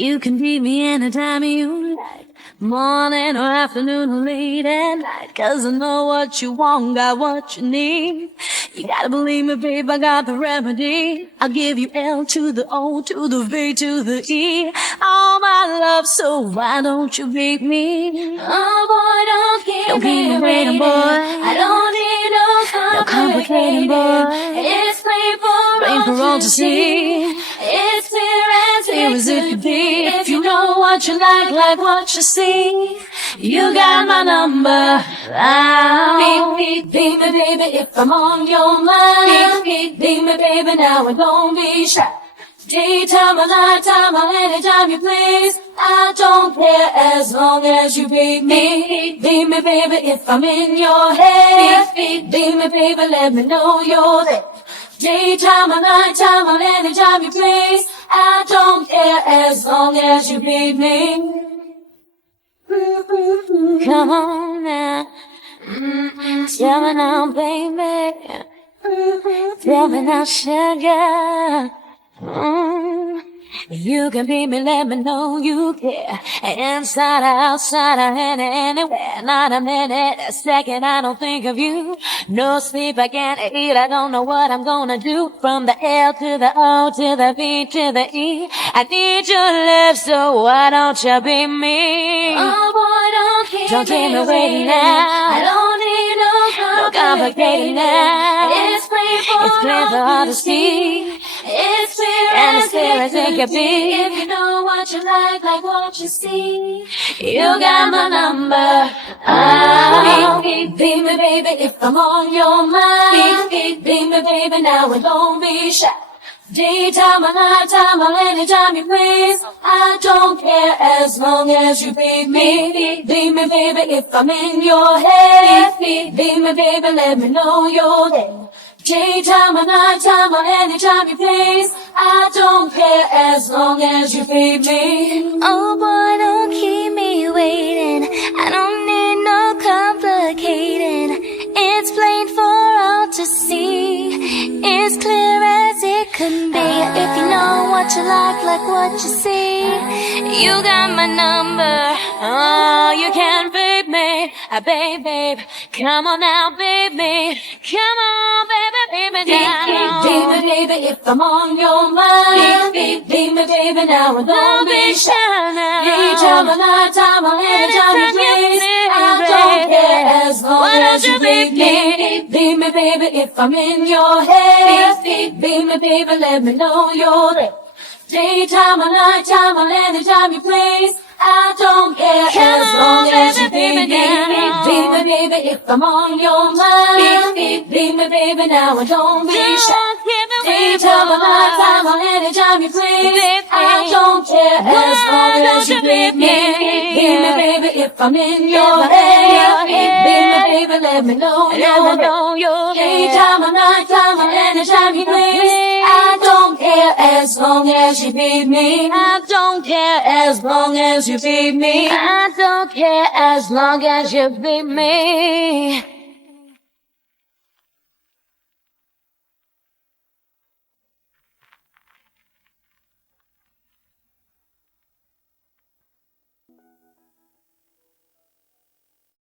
You can beat me anytime you like, morning or afternoon or late at night. 'Cause I know what you want, got what you need. You gotta believe me, babe, I got the remedy. I'll give you L to the O to the V to the E. All my love, so why don't you beat me? Oh boy, don't keep me waiting, waiting, boy. I don't need no complicating, boy. It's plain for all to see. It's clear as it could be. If you know what you like what you see, you got my number. Beat me, baby, if I'm on your mind. Beat me, baby, now and don't be shy. Daytime or nighttime or anytime you please, I don't care as long as you beat me. Beat me, baby, if I'm in your head. Beat me, baby, let me know you're there. Daytime or nighttime or anytime you please, I don't care as long as you beat me. Come on now, tell me now, baby. Tell me now, sugar. You can beat me, let me know you care. Inside or outside or anywhere. Not a minute, a second, I don't think of you. No sleep, I can't eat, I don't know what I'm gonna do. From the L to the O to the V to the E, I need your love, so why don't you beat me? Oh boy, don't keep me waiting now. I don't need no complicating now. It's plain for all to see. It's clear as it could be. If you know what you like what you see, you got my number. Beat me, baby, if I'm on your mind. Beat me, baby, now and don't be shy. Daytime or nighttime or anytime you please, I don't care as long as you beat me. Beat me, baby, if I'm in your head. Beat me, baby, let me know you're there. Daytime or nighttime or anytime you please, I don't care as long as you beat me. Oh boy, don't keep me waiting, I don't need no complicating. It's plain for all to see, it's clear as it could be. If you know what you like what you see, you got my number. Oh, you can't beat me, babe. Come on now, baby. Come on, baby now. Beat me, baby, if I'm on your mind. Beat me, baby, now and don't be shy. Daytime or nighttime or anytime you please, I don't care as long as you beat me. Beat me, baby, if I'm in your head. Beat me, baby, let me know you're there. Daytime or nighttime or anytime you please, I don't care as long as you beat me. Beat me, baby, if I'm on your mind. Beat me, baby, now and don't be shy. Daytime or nighttime or anytime you please, I don't care as long as you beat me. Beat me, baby, if I'm in your head. Beat me, baby, let me know you're there. Daytime or nighttime or anytime you please, I don't care as long as you beat me. I don't care As long as you beat me. I don't care as long as you beat me.